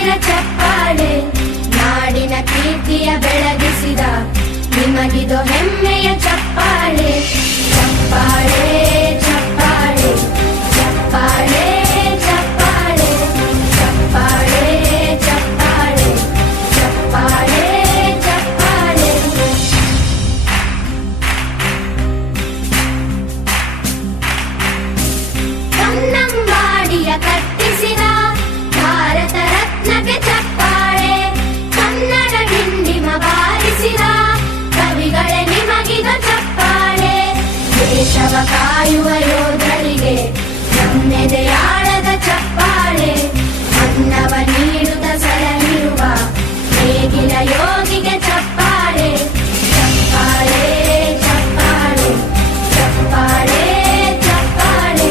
ಸಾವಿರ ಚಪ್ಪಾಳೆ, ನಾಡಿನ ಕೀರ್ತಿಯ ಬೆಳಗಿಸಿದ ನಿಮಗಿದು ಹೆಮ್ಮೆಯ ಚಪ್ಪಾಳೆ. ಚಪ್ಪಾಳೆ ಚಪ್ಪಾಳೆ ಚಪ್ಪಾಳೆ ಚಪ್ಪಾಳೆ ಚಪ್ಪಾಳೆ ಚಪ್ಪಾಳೆ ಚಪ್ಪಾಳೆ ಚಪ್ಪಾಳೆ. ಕನ್ನಂಬಾಡಿಯ ಕಟ್ಟಿಸಿದ ಭಾರತ ರತ್ನಕ್ಕೆ ಚಪ್ಪಾಳೆ, ಕನ್ನಡ ಡಿಂಡಿಮ ಬಾರಿಸಿದ ಕವಿಗಳೇ ನಿಮಗಿದು ಚಪ್ಪಾಳೆ. ದೇಶವ ಕಾಯುವ ಯೋಧರಿಗೆ ನಮ್ಮೆದೆಯಾಳದ ಚಪ್ಪಾಳೆ, ಅನ್ನವ ನೀಡುತ್ತ ಸಲಹಿರುವ ನೇಗಿಲ ಯೋಗಿಗೆ ಚಪ್ಪಾಳೆ. ಚಪ್ಪಾಳೆ ಚಪ್ಪಾಳೆ ಚಪ್ಪಾಳೆ ಚಪ್ಪಾಳೆ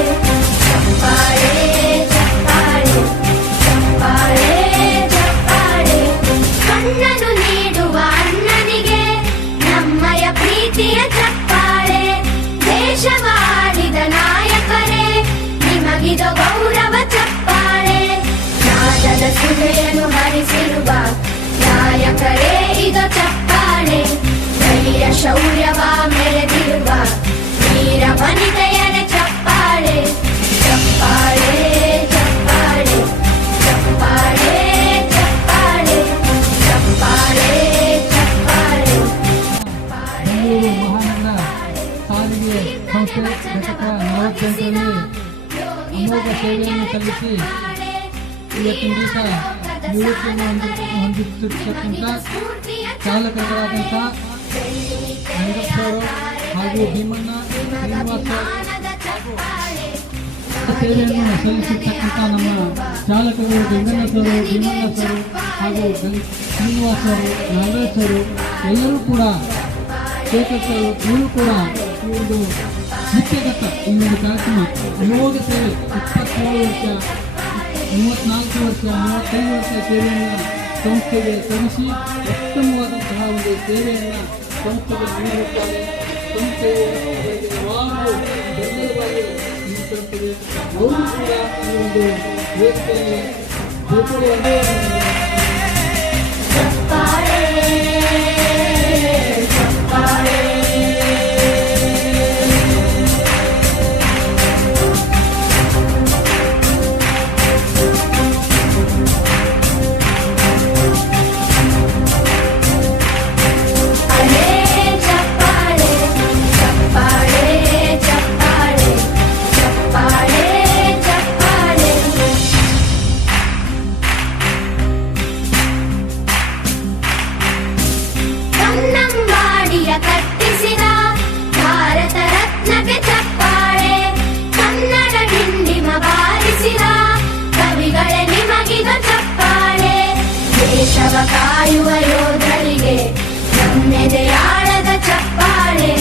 ಚಪ್ಪಾಳೆ ಚಪ್ಪಾಳೆ ಚಪ್ಪಾಳೆ ಚಪ್ಪಾಳೆ. ಕಣ್ಣನು ನೀಡುವ ಅಣ್ಣನಿಗೆ ನಮ್ಮಯ ಪ್ರೀತಿಯ ಚಪ್ಪಾಳೆ, ದೇಶವಾಳಿದ ನಾಯಕರೇ ನಿಮಗಿದು ಗೌರವ ಚಪ್ಪಾಳೆ. ನಾದದ ಸುಧೆಯನ್ನು ಹರಿಸಿರುವ ನಾಯಕರೇ ಇದು ಚಪ್ಪಾಳೆ, ಧೈರ್ಯ ಶೌರ್ಯವ ಮೆರೆದಿರುವ ವೀರ ವನಿತೆಯರೇ ಚಪ್ಪಾಳೆ. ಚಪ್ಪಾಳೆ ಚಪ್ಪಾಳೆ ಚಪ್ಪಾಳೆ ಚಪ್ಪಾಳೆ ಚಪ್ಪಾಳೆ ಚಪ್ಪಾಳೆ. ಬೆಂಗಳೂರು ಮಹಾನಗರ ಸಾರಿಗೆ ಸಂಸ್ಥೆ ಘಟಕ 48ರಲ್ಲಿ ಅಮೋಘ ಸೇವೆಯನ್ನು ಸಲ್ಲಿಸಿ ಇವತ್ತಿನ ದಿವಸ ನಿವೃತ್ತಿಯನ್ನು ಹೊಂದಿರತಕ್ಕಂಥ ಚಾಲಕರಾದಂಥ ರಂಗಪ್ಪ ಅವರು ಹಾಗೂ ಭೀಮಣ್ಣ ಶ್ರೀನಿವಾಸ ಸೇವೆಯನ್ನು ಸಲ್ಲಿಸಿರ್ತಕ್ಕಂಥ ನಮ್ಮ ಚಾಲಕರು ಗಂಗಣ್ಣ ಸರು, ಭೀಮಣ್ಣ ಸರು ಹಾಗೂ ಶ್ರೀನಿವಾಸ ಅವರು, ನಾಗೇಶ್ ಅವರು ಎಲ್ಲರೂ ಕೂಡ ಚೇತಕರು ಇವರು ಕೂಡ ಈ ಒಂದು ಮುಖ್ಯಗತ ಈ ಒಂದು ಕಾರ್ಯಕ್ರಮ ಯೋಗ ಸೇವೆ 27 ವರ್ಷ 34 ವರ್ಷ 35 ವರ್ಷ ಸೇವೆಯನ್ನು ಸಂಸ್ಥೆಗೆ ಸಲ್ಲಿಸಿ ಉತ್ತಮವಾದಂತಹ ಒಂದು ಸೇವೆಯನ್ನು ಸಂಸ್ಥೆಗೆ ನೀಡುತ್ತಾರೆ. ಸಂಸ್ಥೆಯು ಅವರಿಗೆ ಯಾವಾಗಲೂ ಬೆಂಬಲವಾಗಿ ನಿಂತಿರುತ್ತದೆ. ಅವರು ಕೂಡ ಈ ಒಂದು ವೇದಿಕೆಯಲ್ಲಿ ಬೇರ್ಪಡುವಂತೆ ಕಟ್ಟಿಸಿದ ಭಾರತ ರತ್ನಕ್ಕೆ ಚಪ್ಪಾಳೆ, ಕನ್ನಡ ಡಿಂಡಿಮ ಬಾರಿಸಿದ ಕವಿಗಳೇ ನಿಮಗಿದು ಚಪ್ಪಾಳೆ. ದೇಶವ ಕಾಯುವ ಯೋಧರಿಗೆ ನಮ್ಮೆದೆಯಾಳದ ಚಪ್ಪಾಳೆ,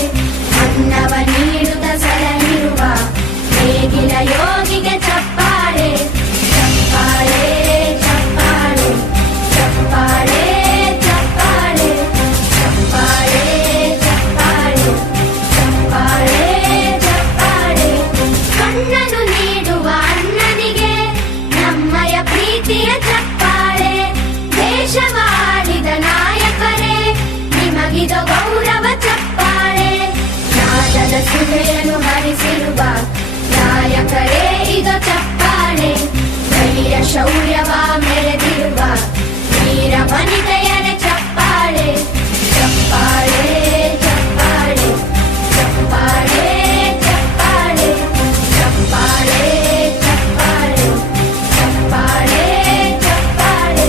ಅನ್ನವ ನೀಡುತ್ತ ಸಲಹಿರುವ ನೇಗಿಲ ಯೋಗಿಗೆ ಚಪ್ಪಾಳೆ. ಚಪ್ಪಾಳೆ ಚಪ್ಪಾಳೆ ಚಪ್ಪಾಳೆ ಚಪ್ಪಾಳೆ ಚಪ್ಪಾಳೆ ಚಪ್ಪಾಳೆ ಚಪ್ಪಾಳೆ ಚಪ್ಪಾಳೆ. ಕಣ್ಣನು ನೀಡುವ ಅಣ್ಣನಿಗೆ ನಮ್ಮಯ ಪ್ರೀತಿಯ ಚಪ್ಪಾಳೆ, ದೇಶವಾಳಿದ ನಾಯಕರೇ ನಿಮಗಿದು ಗೌರವ ಚಪ್ಪಾಳೆ. ನಾದದ ಸುಧೆಯನ್ನು ಹರಿಸಿರುವ ನಾಯಕರೇ ಇದು ಚಪ್ಪಾಳೆ, ಧೈರ್ಯ ಶೌರ್ಯವ ಮೆರೆದಿರುವ ವೀರ ವನಿತೆಯರೇ ಚಪ್ಪಾಳೆ. ಚಪ್ಪಾಳೆ ಚಪ್ಪಾಳೆ ಚಪ್ಪಾಳೆ ಚಪ್ಪಾಳೆ ಚಪ್ಪಾಳೆ ಚಪ್ಪಾಳೆ ಚಪ್ಪಾಳೆ ಚಪ್ಪಾಳೆ.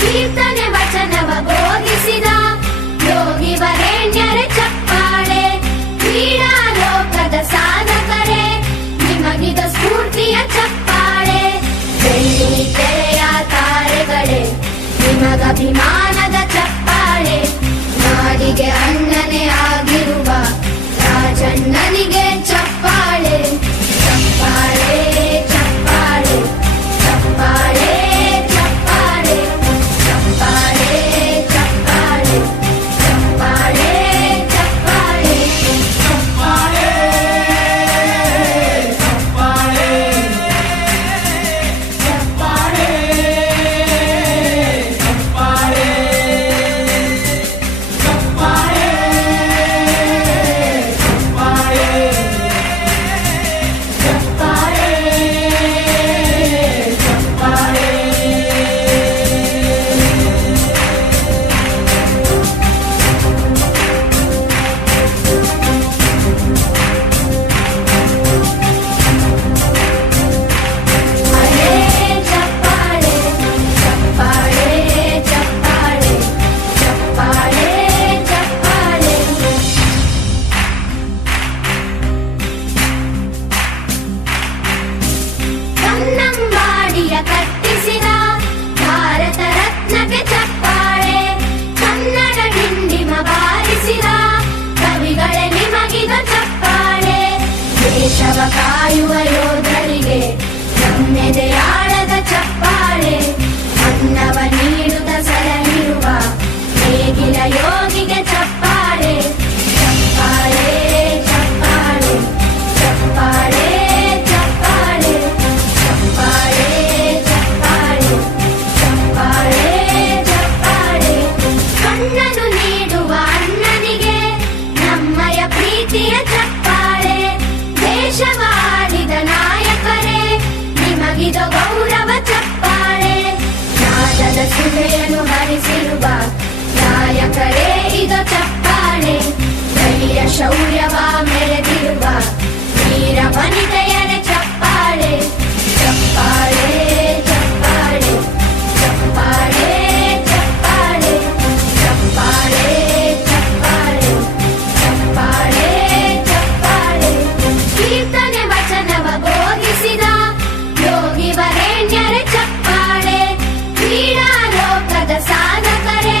ಕೀರ್ತನೆ ವಚನವ ಬೋಧಿಸಿದ ಯೋಗಿ ವರೇಣ್ಯರೇ ಚಪ್ಪಾಳೆ, ಕ್ರೀಡಾ ಲೋಕದ ಸಾಧಕರೇ ನಿಮಗಿದು ಸ್ಫೂರ್ತಿಯ ಚಪ್ಪಾಳೆ. ಬೆಳ್ಳಿ ತೆರೆಯ ದೇಶವ ಕಾಯುವ ಯೋಧರಿಗೆ ನಮ್ಮೆದೆಯಾಳದ ಚಪ್ಪಾಳೆ. ಅನ್ನವ ನೀಡುತ್ತ ಸಲಹಿರುವ ನೇಗಿಲ ಯೋಗಿಗೆ ಚಪ್ಪಾಳೆ. ಚಪ್ಪಾಳೆ ಚಪ್ಪಾಳೆ ಚಪ್ಪಾಳೆ ಚಪ್ಪಾಳೆ ಚಪ್ಪಾಳೆ ಚಪ್ಪಾಳೆ ಚಪ್ಪಾಳೆ ಚಪ್ಪಾಳೆ. ಕಣ್ಣನು ನೀಡುವ ಅಣ್ಣನಿಗೆ ನಮ್ಮಯ ಪ್ರೀತಿಯ ಚಪ್ಪಾಳೆ. ದೇಶವಾಡಿದ ನಾಯಕರೇ ನಿಮಗಿದ ಗೌರವ ಚಪ್ಪಾಳೆ. ನಾದದ ಸುಧೆಯನ್ನು ಹರಿಸಿರುವ ನಾಯಕರೇ ಇದು ಚಪ್ಪಾಳೆ. ಧೈರ್ಯ ಶೌರ್ಯವ ಮೆರೆದಿರುವ ವೀರ ವನಿತೆಯರೇ ಚಪ್ಪಾಳೆ. ಚಪ್ಪಾಳೆ ಚಪ್ಪಾಳೆ ಚಪ್ಪಾಳೆ ಚಪ್ಪಾಳೆ ಚಪ್ಪಾಳೆ ಚಪ್ಪಾಳೆ ಚಪ್ಪಾಳೆ ಚಪ್ಪಾಳೆ. ಕೀರ್ತನೆ ವಚನವ ಬೋಧಿಸಿದ ಯೋಗಿ ವರೇಣ್ಯರೇ ಚಪ್ಪಾಳೆ. ಕ್ರೀಡಾ ಲೋಕದ ಸಾಧಕರೇ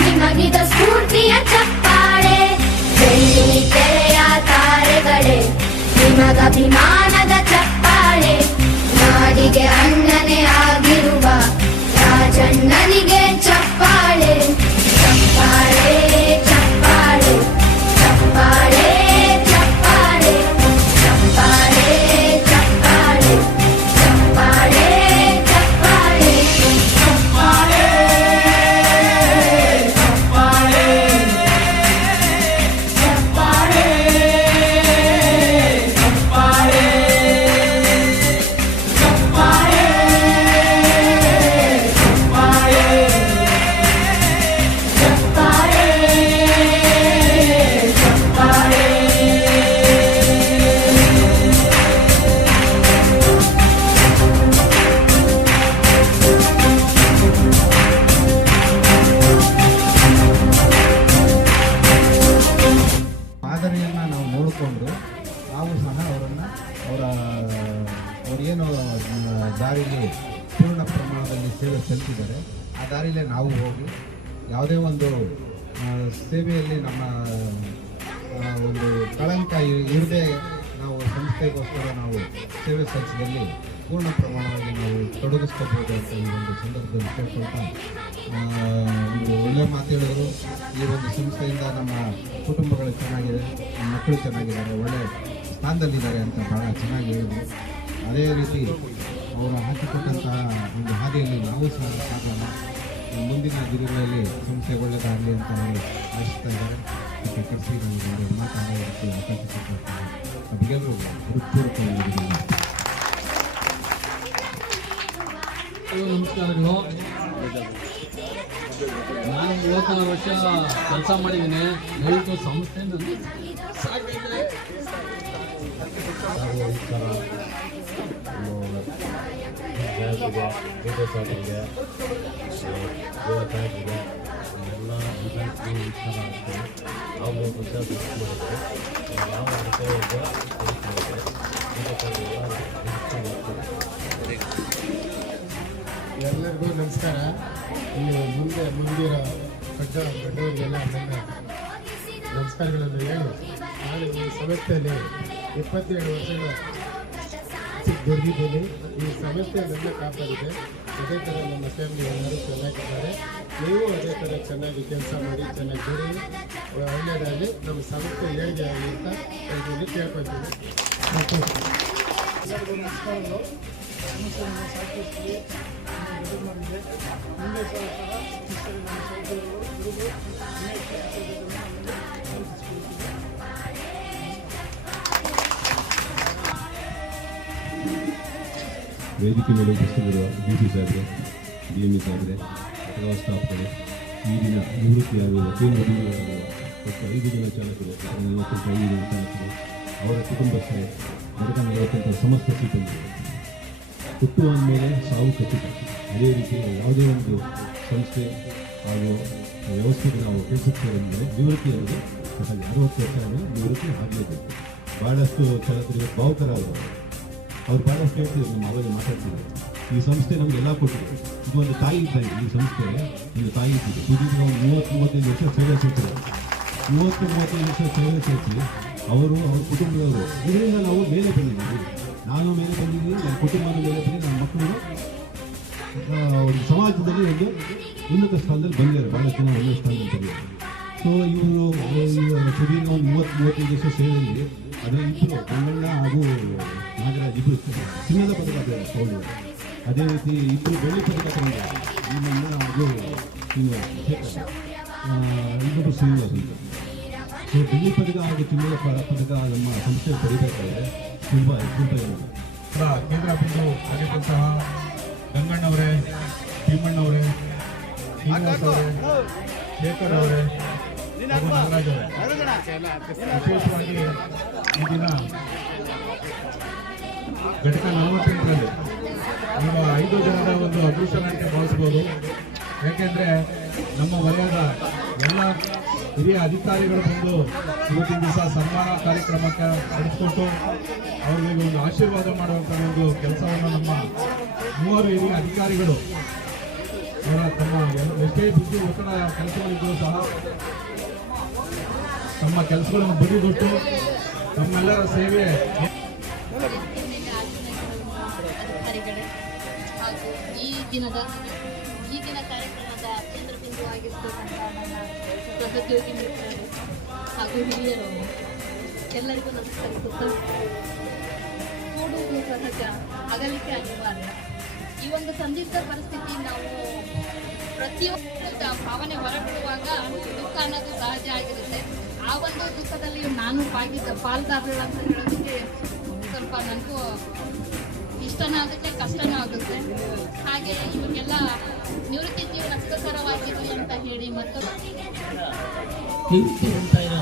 ನಿಮಗಿದ ಸ್ಫೂರ್ತಿಯ ಚಪ್ಪಾಳೆ. ಬೆಳ್ಳಿ ತೆರೆಯ ತಾರೆಗಳೇ ನಿಮಗಭಿಮಾನದ ಚಪ್ಪಾಳೆ. ನಾಡಿಗೆ ಅಣ್ಣನೇ ಆಗಿರುವ ರಾಜಣ್ಣನಿಗೆ ಚಪ್ಪಾಳೆ. ಚಪ್ಪಾಳೆ ಚಪ್ಪಾಳೆ ಚಪ್ಪಾಳೆ ಚಪ್ಪಾಳೆ ಚಪ್ಪಾಳೆ ಚಪ್ಪಾಳೆ ಚಪ್ಪಾಳೆ ಚಪ್ಪಾಳೆ ಚಪ್ಪಾಳೆ ಮಾದರಿಯನ್ನು ನಾವು ನೋಡಿಕೊಂಡು ನಾವು ಸಹ ಅವರೇನು ದಾರಿಲಿ ಪೂರ್ಣ ಪ್ರಮಾಣದಲ್ಲಿ ಸೇವೆ ಸಲ್ಲಿಸಿದ್ದಾರೆ ಆ ದಾರಿಲೇ ನಾವು ಹೋಗಿ ಯಾವುದೇ ಒಂದು ಸೇವೆಯಲ್ಲಿ ನಮ್ಮ ಒಂದು ಕಳಂಕ ಇರದೆ ನಾವು ಸಂಸ್ಥೆಗೋಸ್ಕರ ನಾವು ಸೇವೆ ಸಲ್ಲಿಸಿದಲ್ಲಿ ಪೂರ್ಣ ಪ್ರಮಾಣವಾಗಿ ನಾವು ತೊಡಗಿಸ್ಕೋಬೋದು ಅಂತ ಈ ಒಂದು ಸಂದರ್ಭದಲ್ಲಿ ಕೇಳ್ಕೊಳ್ತಾ ಒಂದು ಒಳ್ಳೆಯ ಮಾತು ಹೇಳಿದ್ರು. ಈ ಒಂದು ಸಂಸ್ಥೆಯಿಂದ ನಮ್ಮ ಕುಟುಂಬಗಳು ಚೆನ್ನಾಗಿದೆ, ನಮ್ಮ ಮಕ್ಕಳು ಚೆನ್ನಾಗಿದ್ದಾರೆ, ಒಳ್ಳೆ ಸ್ಥಾನದಲ್ಲಿದ್ದಾರೆ ಅಂತ ಭಾಳ ಚೆನ್ನಾಗಿ ಹೇಳಿದ್ರು. ಅದೇ ರೀತಿ ಅವರು ಹಾಕಿಕೊಟ್ಟಂತಹ ಒಂದು ಹಾದಿಯಲ್ಲಿ ನಾವು ಸಹ ಸಾಗೋಣ. ಮುಂದಿನ ದಿನಗಳಲ್ಲಿ ಸಂಸ್ಥೆ ಒಳ್ಳೆಯದಾಗಲಿ ಅಂತ ಅವರು ಆಶಿಸ್ತಾ ಇದ್ದಾರೆ. ಅದಕ್ಕೆ ಕರೆಸಿ ನಮಗೆ ಮಾತಾಡೋದಕ್ಕೆ ಅವಕಾಶ ಕೊಟ್ಟಿರ್ತಾರೆ. ಅದಕ್ಕೆಲ್ಲರೂ ಹೃತ್ಪೂರ್ವಕವಾಗಿ ನಮಸ್ಕಾರಗಳು. ನಾನು 36 ವರ್ಷ ಕೆಲಸ ಮಾಡಿದ್ದೀನಿ. ದಯವಿಟ್ಟು ಸಂಸ್ಥೆಯಿಂದ ಸಾಕಿದ್ರೆ ವಿದೇಶಾರಿಗೆ ಎಲ್ಲ ವಿಚಾರ ಆಗ್ತದೆ. ನಾವು ವಿಚಾರ ಮಾಡುತ್ತೆ ಯಾವ ಎಲ್ಲರಿಗೂ ನಮಸ್ಕಾರ. ಇಲ್ಲಿ ಮುಂದಿರೋ ದೊಡ್ಡವರಿಗೆಲ್ಲ ನನ್ನ ನಮಸ್ಕಾರಗಳನ್ನು ಹೇಳಿ, ನಾನು ಈ ಸಂಸ್ಥೆಯಲ್ಲಿ 27 ವರ್ಷಗಳ ದುಡಿದಿದ್ದೀನಿ. ಈ ಸಂಸ್ಥೆ ನನ್ನ ಕಾಪಾಡಿದೆ. ಅದೇ ಥರ ನನ್ನ ಫ್ಯಾಮಿಲಿ ಎಲ್ಲರೂ ಚೆನ್ನಾಗಿದ್ದಾರೆ. ನೀವು ಅದೇ ಥರ ಚೆನ್ನಾಗಿ ಕೆಲಸ ಮಾಡಿ, ಚೆನ್ನಾಗಿ ದುಡಿ, ಒಳ್ಳೆಯದಾಗಲಿ, ನಮ್ಮ ಸಂಸ್ಥೆ ಏಳಿಗೆ ಆಗಲಿ ಅಂತ ಇದರಲ್ಲಿ ಕೇಳ್ಕೊತೀನಿ. ನಮಸ್ಕಾರಗಳು. ಸಮಸ್ಯೆಯನ್ನು ಸಾಕಷ್ಟು ಮಾಡಿದೆ. ಮುಂದೆ ಸಹ ನಮ್ಮ ಸಹೋದರರು ಗುರುಗಳು ವೇದಿಕೆ ಮೇಲೆ ಉಪಸ್ಥಿತರಿರುವ ಡಿ.ಸಿ. ಸಾಹೇಬ್ರೆ, ಡಿ.ಎಂ.ಇ. ಸಾಹೇಬ್ರೆ, ಅಥವಾ ಸ್ಟಾಫ್ಗಳು, ಈ ದಿನ ನಿವೃತ್ತಿಯಾಗುವ ಕೇಂದ್ರ ಒಟ್ಟು 5 ಜನ ಚಾಲಕರು, 45 ಜನ ಚಾಲಕರು, ಅವರ ಕುಟುಂಬಸ್ಥರು, 240 ಸಮಸ್ತ ಸಿಬ್ಬಂದಿಗಳು. ಹುಟ್ಟುವ ಮೇಲೆ ಸಾವು ಖಚಿತ. ಅದೇ ರೀತಿ ಯಾವುದೇ ಒಂದು ಸಂಸ್ಥೆ ಹಾಗೂ ವ್ಯವಸ್ಥೆಗೆ ನಾವು ಕೆಲಸಕ್ಕೆ ಬಂದರೆ ನಿವೃತ್ತಿಯಾಗಿ 60 ವರ್ಷ ನಿವೃತ್ತಿ ಆಗಲೇಬೇಕು. ಭಾಳಷ್ಟು ಚಾಲಕರಿಗೆ ಭಾವುಕರಾದರು. ಅವ್ರು ಭಾಳಷ್ಟು ಹೇಳ್ತಿದ್ರು, ನಮ್ಮ ಅವಾಗ ಮಾತಾಡ್ತಿದ್ರು, ಈ ಸಂಸ್ಥೆ ನಮಗೆಲ್ಲ ಕೊಟ್ಟಿದೆ, ಇದು ಒಂದು ತಾಯಿ ಇದ್ದಂಗೆ. ಈ ಸಂಸ್ಥೆ ಒಂದು ತಾಯಿ ಇದ್ದಿದೆ. ಇದೀಗ ಒಂದು 30-35 ವರ್ಷ ಸೇವೆ ಸಲ್ಲಿಸಿದೆ. 30-35 ವರ್ಷ ಸೇವೆ ಸಲ್ಲಿಸಿ ಅವರು ಅವ್ರ ಕುಟುಂಬದವರು. ಇದರಿಂದ ನಾವು ಮೇಲೆ ಬಂದಿದ್ದೀವಿ. ನಾನು ಮೇಲೆ ಬಂದಿದ್ದೀನಿ, ನನ್ನ ಕುಟುಂಬದ ಮೇಲೆ ಬಂದಿದ್ದೀನಿ, ನನ್ನ ಮಕ್ಕಳು ಒಂದು ಸಮಾಜದಲ್ಲಿ ಒಂದು ಉನ್ನತ ಸ್ಥಾನದಲ್ಲಿ ಬಂದಿದ್ದಾರೆ. ಭಾಳಷ್ಟು ಜನ ಉನ್ನತ ಸ್ಥಾನದಲ್ಲಿ ಬಂದಿದ್ದಾರೆ. ಸೊ ಇವರು ಸುದೀರ್ಘ ಒಂದು 30-35 ವರ್ಷ ಸೇವೆಯಲ್ಲಿ ಅದರ ಇಬ್ಬರು ಗಂಗಣ್ಣ ಹಾಗೂ ನಾಗರಾಜ್ ಇಬ್ಬರು ಚಿನ್ನದ ಪದಕ ತಗೊಂಡಿದ್ದಾರೆ. ಅದೇ ರೀತಿ ಇಬ್ಬರು ಬೆಳ್ಳಿ ಪದಕ ತಗೊಂಡಿದ್ದಾರೆ. ಭೀಮಣ್ಣ ಹಾಗೂ ಇನ್ನೊಬ್ಬರು ಶ್ರೀನಿವಾಸ ಅಂತ. ಸೊ ಬೆಳ್ಳಿ ಪದಕ ಹಾಗೂ ಚಿನ್ನದ ಪದಕ ನಮ್ಮ ಸಂಸ್ಥೆ ಪಡಿಬೇಕಾದ್ರೆ ತುಂಬ ಇರುತ್ತೆ. ಕೇಂದ್ರ ಬಿಂದು ಆಗಿದ್ದಂತಹ ಗಂಗಣ್ಣವರೇ, ಭೀಮಣ್ಣವರೇ, ಶ್ರೀನಿವಾಸ್ ಅವರೇ, ಶೇಖರ್ ಅವರೇ ಹಾಗೂ ನಾಗರಾಜ್ ಅವರೇ, ವಿಶೇಷವಾಗಿ ಈ ದಿನ ಘಟಕ 48ರಲ್ಲಿ ಈಗ 5 ಜನರ ಒಂದು ಅದೃಷ್ಟನಂತೆ ಭಾವಿಸ್ಬೋದು. ಯಾಕೆಂದರೆ ನಮ್ಮ ವಲಯದ ಎಲ್ಲ ಹಿರಿಯ ಅಧಿಕಾರಿಗಳು ಬಂದು ಇವತ್ತಿನ ದಿವಸ ಸನ್ಮಾನ ಕಾರ್ಯಕ್ರಮಕ್ಕೆ ನಡೆಸಿಕೊಟ್ಟು ಅವರಿಗೆ ಒಂದು ಆಶೀರ್ವಾದ ಮಾಡುವಂಥ ಒಂದು ಕೆಲಸವನ್ನು ನಮ್ಮ 3 ಹಿರಿಯ ಅಧಿಕಾರಿಗಳು ತಮ್ಮ ಎಷ್ಟೇ ಬಿಸಿ ಒತ್ತಡ ಕೆಲಸಗಳಿದ್ದರೂ ಸಹ ತಮ್ಮ ಕೆಲಸಗಳನ್ನು ಬದಿಗೊಟ್ಟು ತಮ್ಮೆಲ್ಲರ ಸೇವೆ ಹಾಗೂ ಈ ದಿನ ಕಾರ್ಯಕ್ರಮದ ಕೇಂದ್ರಬಿಂದುವಾಗಿರ್ತಕ್ಕಂಥ ನನ್ನ ಸಹೋದ್ಯೋಗಿ ಮಿತ್ರರು ಹಾಗೂ ಹಿರಿಯರು ಎಲ್ಲರಿಗೂ ನಮಸ್ಕರಿಸುತ್ತಾ, ಕೂಡುವುದು ಸಹಜ, ಅಗಲಿಕೆ ಅನಿವಾರ್ಯ. ಈ ಒಂದು ಸಂದಿಗ್ಧ ಪರಿಸ್ಥಿತಿ ನಾವು ಪ್ರತಿಯೊಂದು ಭಾವನೆ ಹೊರಬಿಡುವಾಗ ದುಃಖ ಅನ್ನೋದು ಸಹಜ ಆಗಿರುತ್ತೆ. ಆ ಒಂದು ದುಃಖದಲ್ಲಿ ನಾನು ಪಾಲ್ಗಾರಳು ಅಂತ ಹೇಳೋದಕ್ಕೆ ಸ್ವಲ್ಪ ನನಗೂ ಇಷ್ಟನೂ ಆಗುತ್ತೆ, ಕಷ್ಟನೂ ಆಗುತ್ತೆ. ಹಾಗೆ ಇವಾಗೆಲ್ಲ ನಿವೃತ್ತಿ ಜೀವನ ಸುಖಕರವಾಗಿರಲಿ ಅಂತ ಹೇಳಿ ಮತ್ತು ನಿವೃತ್ತಿ ಹೊಂದ್ತಾ ಇರೋ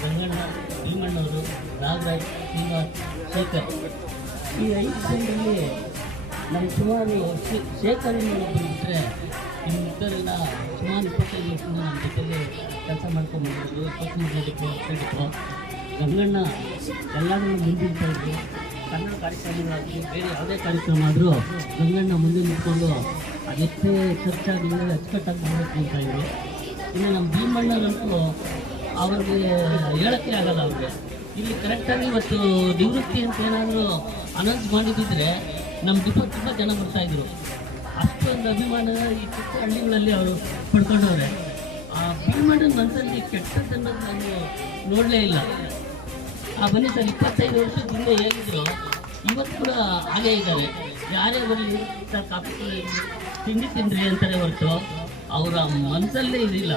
ಗಂಗಣ್ಣ, ಭೀಮಣ್ಣವರು, ನಾಗರಾಜ್, ಶ್ರೀನಿವಾಸ್, ಶೇಖರ್, ಈ 5 ಜನರಲ್ಲಿ ನಮ್ಮ ಸುಮಾರು ಶೇಖರನ್ನು ಬಿಟ್ಟರೆ ಇನ್ನಿಬ್ಬರೆಲ್ಲ ಸುಮಾರು 25 ವರ್ಷದಿಂದ ನಮ್ಮ ಜೊತೆಯಲ್ಲಿ ಕೆಲಸ ಮಾಡ್ಕೊಂಡ್ಬಂದಿದ್ರು. 23 ಗಂಗಣ್ಣ ಎಲ್ಲರೂ ಮುಂದಿರ್ತಾ ಇದ್ರು. ಕನ್ನಡ ಕಾರ್ಯಕ್ರಮಗಳಾಗಲಿ ಬೇರೆ ಯಾವುದೇ ಕಾರ್ಯಕ್ರಮ ಆದರೂ ಗಂಗಣ್ಣ ಮುಂದೆ ನಿಂತ್ಕೊಂಡು ಅದೆಷ್ಟೇ ಖರ್ಚಾಗಿಲ್ಲ ಅಚ್ಚುಕಟ್ಟಾಗಿ ಮಾಡಬೇಕು ಅಂತ ಇದ್ರು. ಇನ್ನು ನಮ್ಮ ಭೀಮಣ್ಣರಂತೂ ಅವ್ರಿಗೆ ಹೇಳೋಕ್ಕೆ ಆಗಲ್ಲ. ಅವ್ರಿಗೆ ಇಲ್ಲಿ ಕರೆಕ್ಟಾಗಿ ಇವತ್ತು ನಿವೃತ್ತಿ ಅಂತ ಏನಾದರೂ ಅನೌನ್ಸ್ ಮಾಡಿದ್ದಿದ್ರೆ ನಮ್ಮ ತುಂಬ ಜನ ಬರ್ತಾಯಿದ್ರು. ಅಷ್ಟೊಂದು ಅಭಿಮಾನ ಈ ಚಿಕ್ಕ ಹಳ್ಳಿಗಳಲ್ಲಿ ಅವರು ಪಡ್ಕೊಂಡವ್ರೆ. ಆ ಭೀಮಣ್ಣನ ಮನಸ್ಸಲ್ಲಿ ಕೆಟ್ಟದ್ದನ್ನು ನಾನು ನೋಡಲೇ ಇಲ್ಲ. ಬನ್ನಿ ಸರ್, 25 ವರ್ಷದ ಹಿಂದೆ ಹೇಗಿದ್ರು ಇವತ್ತು ಕೂಡ ಹಾಗೇ ಇದ್ದಾರೆ. ಯಾರೇ ಬರಲಿ ಸರ್ ಕಾಫಿ ತಿಂಡಿ ತಿಂದ್ರಿ ಅಂತಾರೆ ಹೊರತು ಅವರ ಮನಸ್ಸಲ್ಲೇ ಇದಿಲ್ಲ.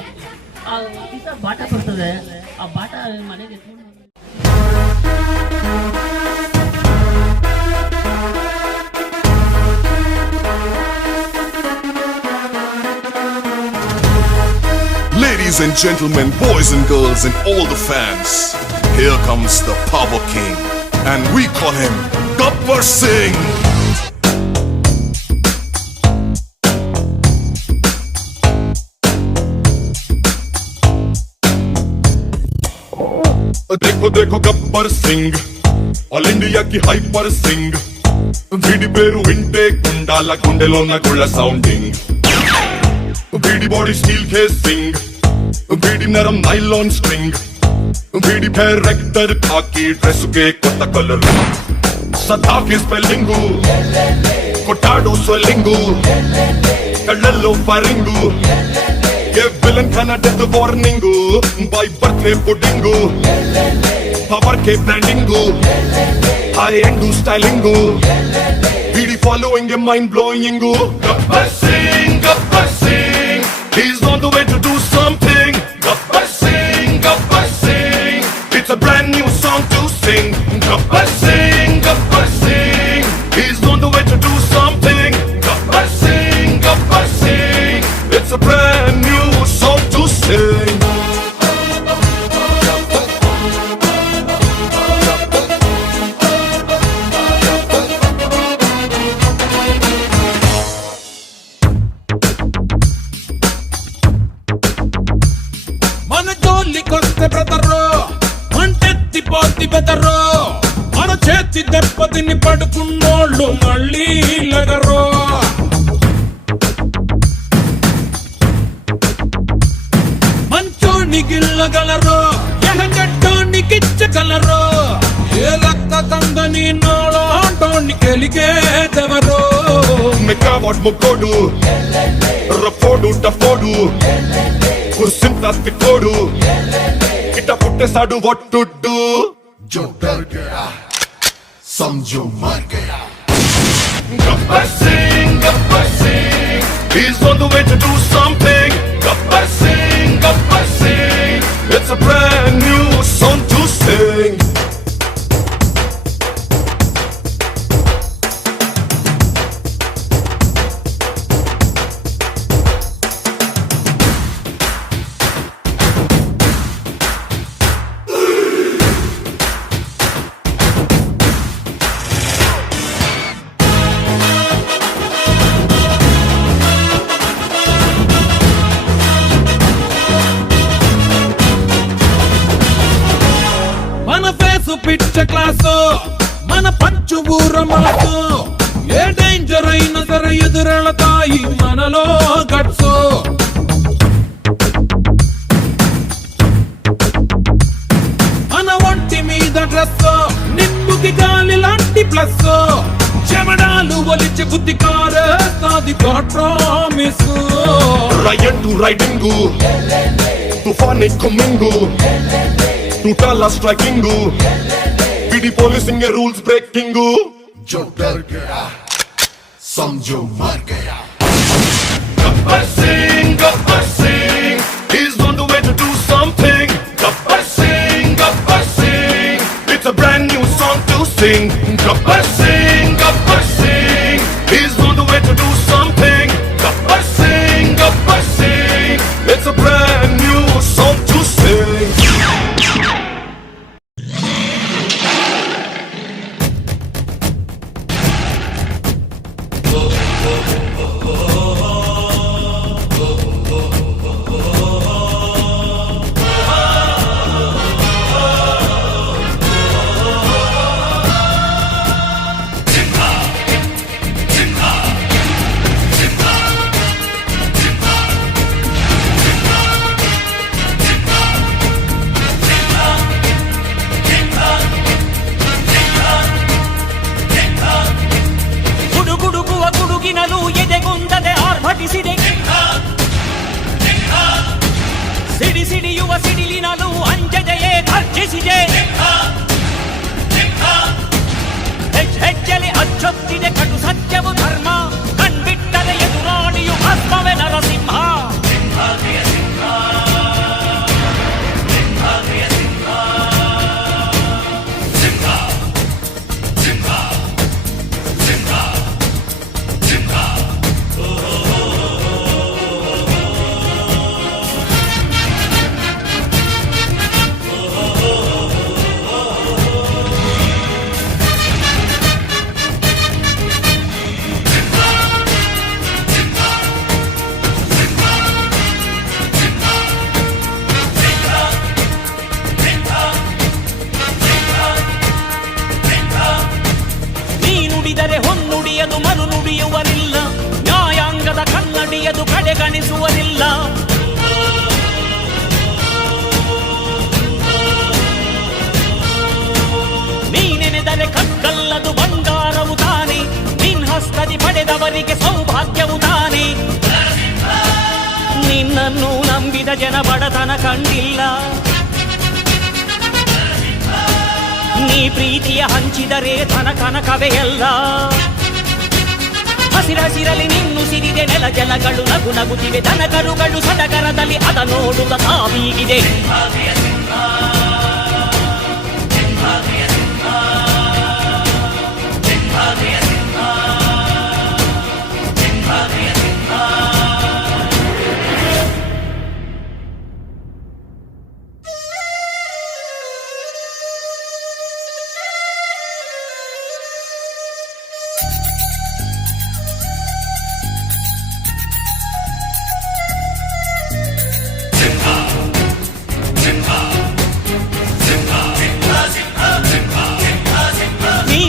ಆ ದಿವಸ ಬಾಟ ಬರ್ತದೆ, ಆ ಬಾಟ ಮನೆಗೆ Ladies and gentlemen, boys and girls and all the fans, here comes the Power King and we call him Gabbar Singh. देखो देखो गब्बर सिंह, ऑल इंडिया की हाइपर सिंह, వీడి పేరు వింటే కుండాల గుండెలోన గుళ్ళ సౌండింగ్, వీడి బాడీ స్టీల్ కేసింగ్, వీడి నరం నైలాన్ స్ట్రింగ్, వీడి క్యారెక్టర్ కాకి డ్రెస్ కే కొత్త కలర్, సదాకి స్పెల్లింగు కొట్టాడో స్వెల్లింగు, కళ్ళల్లో ఫరింగు, ఏ విలన్ కన్నా death warning, by birthday pudding, power కే బ్రాండింగు, హై ఎండ్ స్టైలింగు, వీడి ఫాలోయింగ్ ఏ mind blowing. Gabbar Singh, he's on the way to do something. Gabbar Singh, it's a brand new song to sing. Gabbar Singh, he's on the way to do something. Gabbar Singh, it's a brand new song to sing. కొస్తే brother మంటెత్తి పోతి బెదరు, మన చేతి దెబ్బతిని పడుకున్నోళ్ళు మళ్ళీ లగరు. మంచోని గిల్లగలరు, ఎహగడ్డోనికి ಪಚ್ಚ colour ಏಲಕ್ಕ ತಂದ ನೀನೋಳೋ ಟೋಣಿಕೆಲಿಗೆ ದೇವರು ಮೆಕ್ಕಾವಾಟ್ ಮುಕ್ಕೋಡು ರಫೋಡು ಟಫೋಡು ಕುರ್ಸಿಂತ ತಿಕ್ಕೋಡು ಕಿಟ ಪುಟ್ಟೆ ಸಾಡು ಒಟ್ಟುಡ್ಡು जो डर गया समझो मर गया Gabbar Singh, he's on the way to do something. Gabbar Singh, it's a brand new song to sing. మన ఫేసు పిచ్చ క్లాసు మన పంచు ఊర మాసు ఏ డేంజర్ అయినా సరే ఎదురెళతాయి మనలో గట్సు మన ఒంటి మీద డ్రెస్ నిప్పుకి గాలి లాంటి ప్లస్ చెమడాలు ఒలిచి బుద్ధి కారేస్తాది promise Ryan to ridingu, Tufani commingu, Tutala strikingu, PD policing rules breakingu. जो डर गया समझो मर गया Gabbar Singh, he's on the way to do something. Gabbar Singh, it's a brand new song to sing. Gabbar Singh, he's on the way to do something. Gabbar Singh, it's a brand new song to sing. ಗುಡುಗುಡುಗುವ ಗುಡುಗಿನಲು ಎದೆಗುಂದದೆ ಆರ್ಭಟಿಸಿದೆ ಸಿಡಿ ಸಿಡಿಯುವ ಸಿಡಿಲಿನಲು ಅಂಜದೆಯೇ ಗರ್ಜಿಸಿದೆ ಹೆಜ್ಜೆಲಿ ಅಚ್ಚೊತ್ತಿದೆ ಕಟು ಸತ್ಯವು ಧರ್ಮ ಕಣ್ಬಿಟ್ಟರೆ ಎದುರಾಳಿಯು ಭಸ್ಮವೇ ನರಸಿಂಹ ನೀ ನುಡಿದರೆ ಹೊನ್ನುಡಿಯದು ಮರು ನುಡಿಯುವರಿಲ್ಲ ನ್ಯಾಯಾಂಗದ ಕನ್ನಡಿಯದು ಕಡೆಗಣಿಸುವರಿಲ್ಲ ನೀ ನೆನೆದರೆ ಕಕ್ಕಲ್ಲದು ಬಂಗಾರವು ತಾನೆ ನಿನ್ ಹಸ್ತದಿ ಪಡೆದವರಿಗೆ ಸೌಭಾಗ್ಯವು ತಾನೆ ನಿನ್ನನ್ನು ನಂಬಿದ ಜನ ಬಡತನ ಕಂಡಿಲ್ಲ ನೀ ಪ್ರೀತಿಯ ಹಂಚಿದರೆ ಧನ ಕನಕವೇ ಎಲ್ಲ ಹಸಿರಸಿರಲಿ ನಿನ್ನು ಸಿರಿದೆ ನೆಲ ಜಲಗಳು ನಗು ನಗುತ್ತಿವೆ ದನಕರುಗಳು ಸಡಗರದಲ್ಲಿ ಅದ ನೋಡುತ್ತ ತಾವೀಗಿದೆ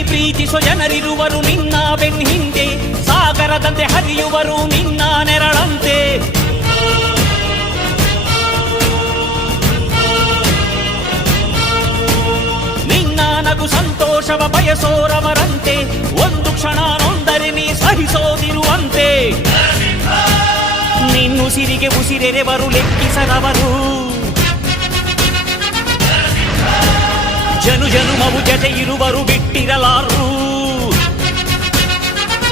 ಪ್ರೀತಿಸೋ ಜನರಿರುವರು ನಿನ್ನ ಬೆನ್ನ ಹಿಂದೆ ಸಾಗರದಂತೆ ಹರಿಯುವರು ನಿನ್ನ ನೆರಳಂತೆ ಸಂತೋಷವ ಬಯಸೋರವರಂತೆ ಒಂದು ಕ್ಷಣ ನೊಂದರೆ ನೀ ಸಹಿಸೋದಿರುವಂತೆ ನಿನ್ನುಸಿರಿಗೆ ಉಸಿರೆರೆವರು ಲೆಕ್ಕಿಸದವರು ಜನುಮವು ಜತೆ ಇರುವರು ಬಿಟ್ಟಿರಲಾರು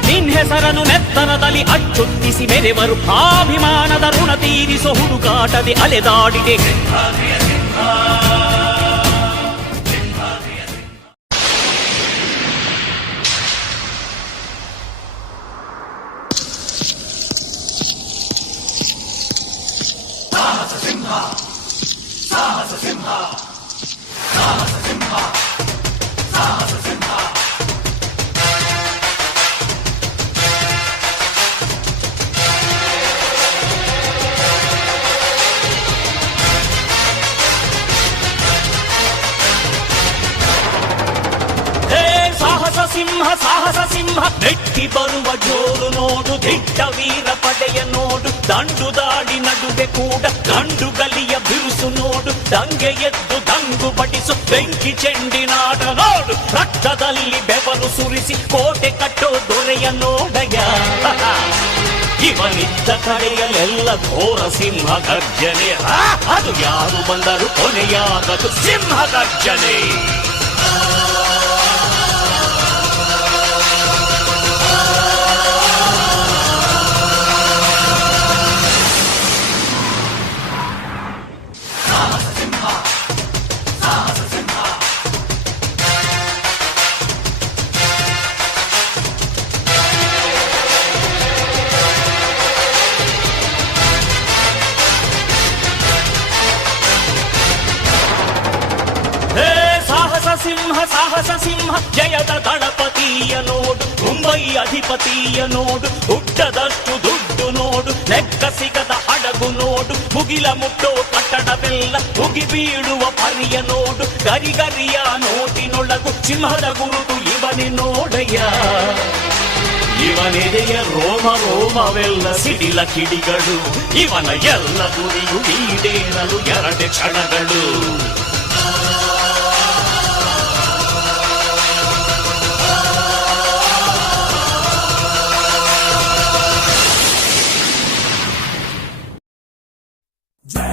ನಿನ್ ಹೆಸರನ್ನು ನೆತ್ತರದಲ್ಲಿ ಅಚ್ಚೊತ್ತಿಸಿ ಮೆರೆವರು ಅಭಿಮಾನದ ಋಣ ತೀರಿಸೋ ಹುಡುಕಾಟದೆ ಅಲೆದಾಡಿದೆ ಸಾಹಸ ಸಿಂಹ ನೆಟ್ಟಿ ಬರುವ ಜೋರು ನೋಡು ದಿಟ್ಟ ವೀರ ಪಡೆಯ ನೋಡು ದಂಡು ದಾಡಿ ನಡುವೆ ಕೂಡ ಗಂಡು ಗಲಿಯ ಬಿರುಸು ನೋಡು ದಂಗೆ ಎದ್ದು ದಂಗು ಬಡಿಸು ಬೆಂಕಿ ಚೆಂಡಿನಾಟ ನೋಡು ರಕ್ತದಲ್ಲಿ ಬೆವರು ಸುರಿಸಿ ಕೋಟೆ ಕಟ್ಟೋ ದೊರೆಯ ನೋಡಯ ಇವನಿದ್ದ ಕಡೆಯಲ್ಲೆಲ್ಲ ಘೋರ ಸಿಂಹ ಗರ್ಜನೆ ಅದು ಯಾರು ಬಂದರು ಕೊನೆಯಾಗದು ಸಿಂಹ ಗರ್ಜನೆ ಸಾಹಸ ಸಿಂಹ ಜಯದ ದಳಪತಿಯ ನೋಡು ಮುಂಬೈ ಅಧಿಪತಿಯ ನೋಡು ಹುಟ್ಟದಷ್ಟು ದುಡ್ಡು ನೋಡು ಲೆಕ್ಕ ಸಿಗದ ಹಡಗು ನೋಡು ಮುಗಿಲ ಮುಟ್ಟೋ ಕಟ್ಟಡವೆಲ್ಲ ಮುಗಿ ಬೀಳುವ ಪರಿಯ ನೋಡು ಗರಿಗರಿಯ ನೋಟಿನೊಳಗು ಸಿಂಹದ ಗುರುತು ಇವನೇ ನೋಡಯ್ಯ ಇವನೆದೆಯ ರೋಮವೆಲ್ಲ ಸಿಡಿಲ ಕಿಡಿಗಳು ಇವನ ಎಲ್ಲ ಗುರಿಯು ಈಡೇರಲು 2 ಕ್ಷಣಗಳು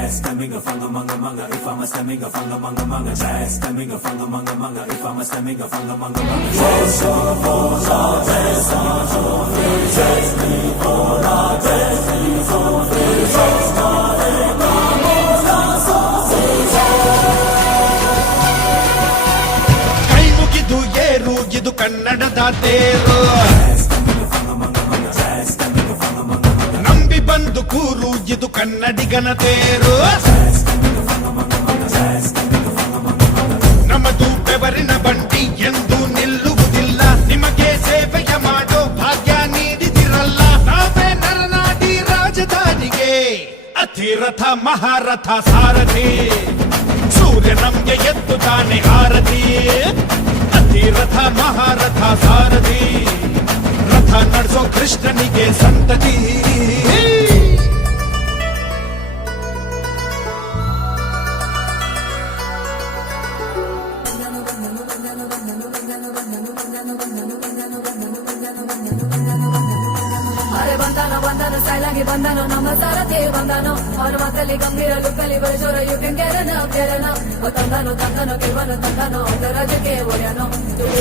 Stemming a funga manga manga if I'm a stemming a funga manga manga jazz stemming a funga manga manga if I'm a stemming a funga manga manga jazz ಕೈ ಮುಗಿದು ಏರು ಇದು ಕನ್ನಡದ ತೇರು ನಂಬಿ ಬಂದು ಕೂರು ಇದು ಕನ್ನಡಿಗನ ತೇರು ನಮ್ಮದು ಬೆವರಿನ ಬಂಡಿ ಎಂದು ನಿಲ್ಲುವುದಿಲ್ಲ ನಿಮಗೆ ಸೇವೆಯ ಮಾಡೋ ಭಾಗ್ಯ ನೀಡಿದಿರಲ್ಲ ನಾವೇ ನರನಾಡಿ ರಾಜಧಾನಿಗೆ ಅತಿರಥ ಮಹಾರಥ ಸಾರಥಿ ಸೂರ್ಯ ನಮ್ಗೆ ಎದ್ದು ತಾನೆ ಆರತಿ ಅತಿರಥ ಮಹಾರಥ ಸಾರಥಿ ರಥ ನಡೆಸೋ ಕೃಷ್ಣನಿಗೆ ಸಂತತಿ ಬಂದನು ಸೈಲಾಗಿ ಬಂದನು ನಮ್ಮ ಸಾರಥಿ ಬಂದನು ಅವನ ಮಾತಲ್ಲಿ ಗಂಭೀರ ಲುಕ್ಕಲ್ಲಿ ಬಳಿಸೋರ ಕೆರನ ತಂದನು ಗೆಲ್ವನು ತಂದನು ಒಂದು ರಾಜಕ್ಕೆ ಒಡೆಯನು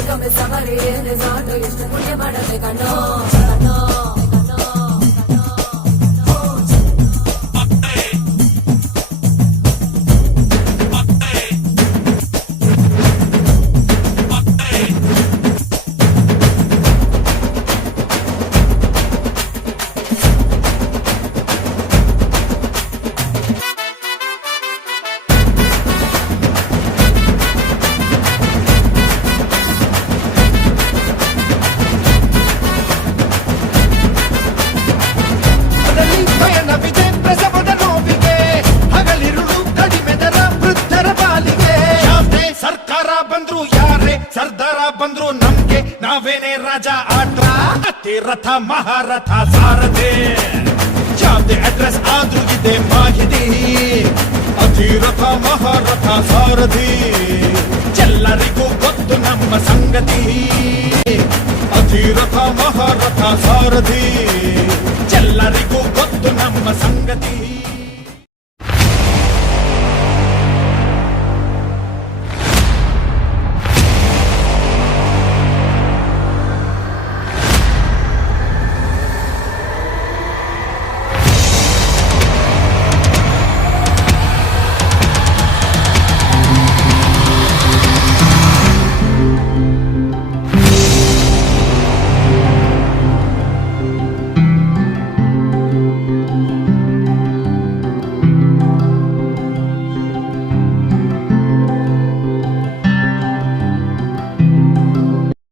ಕಮ್ಮಿ ಸವಾರಿ ಏನೇ ಸಾಟು ಎಷ್ಟು ಪುಣ್ಯ ಮಾಡದೆ ಕಣ್ಣು ರಥ ಮಹಾರಥ ಸಾರಥಿ ಜಾಬ್ದೆ ಅಡ್ರೆಸ್ ಆದ್ರೂ ಇದೆ ಮಾಹಿತಿ ಅಧಿರಥ ಮಹಾರಥ ಸಾರಥಿ ಎಲ್ಲರಿಗೂ ಗೊತ್ತು ನಮ್ಮ ಸಂಗತಿ ಅಧಿರಥ ಮಹಾರಥ ಸಾರಥಿ ಎಲ್ಲರಿಗೂ ಗೊತ್ತು ನಮ್ಮ ಸಂಗತಿ